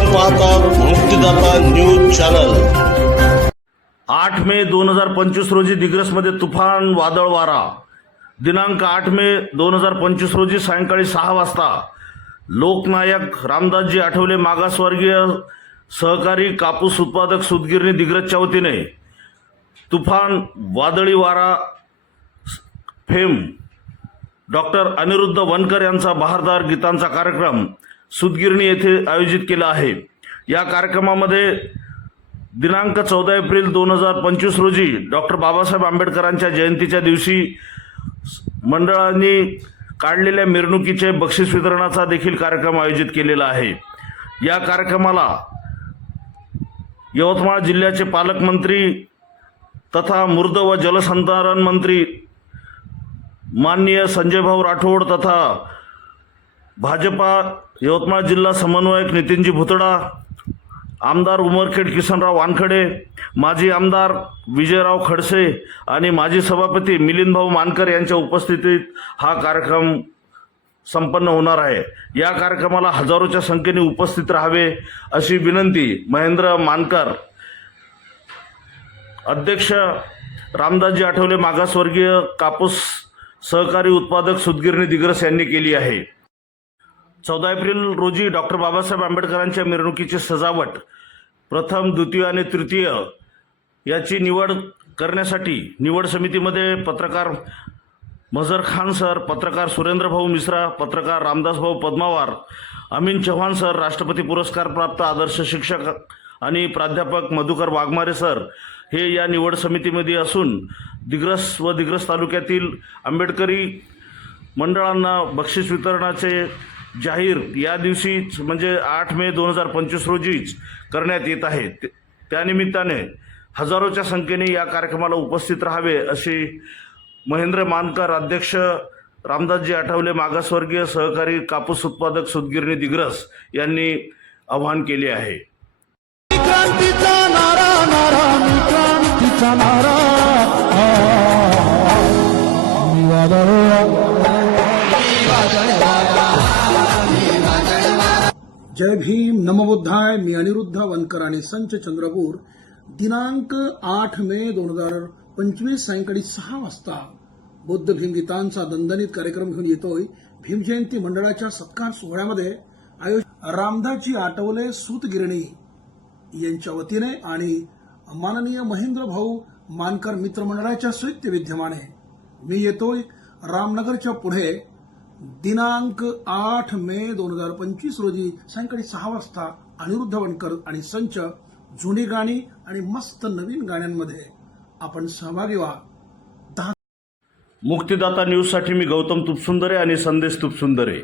आपण पाहतात मुक्तीदाता news channel. आठ मे दोन हजार पंचवीस रोजी दिग्रसमध्ये तुफान वादळ वारा. दिनांक आठ मे दोन हजार पंचवीस रोजी सायंकाळी सहा वाजता लोकनायक रामदासजी आठवले मागासवर्गीय सहकारी कापूस उत्पादक सुतगिरणी दिग्रजच्या वतीने. तुफान वादळी वारा फेम. डॉक्टर अनिरुद्ध वनकर यांचा बहारदार गीतांचा कार्यक्रम. सुतगिरणी येथे आयोजित केला आहे. या कार्यक्रमामध्ये दिनांक चौदा एप्रिल दोन हजार पंचवीस रोजी डॉक्टर बाबासाहेब आंबेडकरांच्या जयंतीच्या दिवशी मंडळांनी काढलेल्या मिरवणुकीचे बक्षीस वितरणाचा देखील कार्यक्रम आयोजित केलेला आहे. या कार्यक्रमाला यवतमाळ जिल्ह्याचे पालकमंत्री तथा मृद व जलसंधारण मंत्री माननीय संजयभाऊ राठोड तथा भाजपा यवतमाळ जिल्हा समन्वयक नितीनजी भुतडा आमदार उमरखेड किसनराव वानखडे माजी आमदार विजयराव खडसे आणि माजी सभापती मिलिंदभाऊ मानकर यांच्या उपस्थितीत हा कार्यक्रम संपन्न होणार आहे. या कार्यक्रमाला हजारोच्या संख्येने उपस्थित राहावे अशी विनंती महेंद्र मानकर अध्यक्ष रामदासजी आठवले मागासवर्गीय कापूस सहकारी उत्पादक सुदगिरणी दिग्रस यांनी केली आहे. चौदा एप्रिल रोजी डॉक्टर बाबासाहेब आंबेडकरांच्या मिरवणुकीची सजावट प्रथम द्वितीय आणि तृतीय याची निवड करण्यासाठी निवड समितीमध्ये पत्रकार मझर खान सर पत्रकार सुरेंद्रभाऊ मिश्रा पत्रकार रामदासभाऊ पद्मावार अमीन चव्हाण सर राष्ट्रपती पुरस्कार प्राप्त आदर्श शिक्षक आणि प्राध्यापक मधुकर वाघमारे सर हे या निवड समितीमध्ये असून दिग्रस व दिग्रस तालुक्यातील आंबेडकरी मंडळांना बक्षीस वितरणाचे जाहीर या दिवशीच म्हणजे आठ मे दोन हजार पंचवीस रोजीच करण्यात येत आहे. त्यानिमित्ताने हजारोच्या संख्येने या कार्यक्रमाला उपस्थित राहावे अशी महेंद्र मानकर अध्यक्ष रामदासजी आठवले मागासवर्गीय सहकारी कापूस उत्पादक सुतगिरणी दिग्रस यांनी आवाहन केले आहे. नारा जय भीम नमबुद्धाय मी अनिरुद्ध वनकर आणि संच चंद्रपूर दिनांक आठ मे दोन हजार पंचवीस सायंकाळी सहा वाजता बुद्ध भीम गीतांचा दणदणीत कार्यक्रम घेऊन येतोय. भीम जयंती मंडळाच्या सत्कार सोहळ्यामध्ये आयोजित रामदासजी आठवले सूतगिरणी यांच्या वतीने आणि माननीय महेंद्र भाऊ मानकर मित्रमंडळाच्या संयुक्त विद्यमाने मी येतोय. रामनगरच्या पुढे दिनांक आठ मे दोन हजार पंचवीस रोजी सायंकाळी सहा वाजता अनिरुद्ध वणकर आणि संच जुनी गाणी आणि मस्त नवीन गाण्यांमध्ये आपण सहभागी व्हा. दहा मुक्तिदाता न्यूजसाठी मी गौतम तुपसुंदरे आणि संदेश तुपसुंदरे.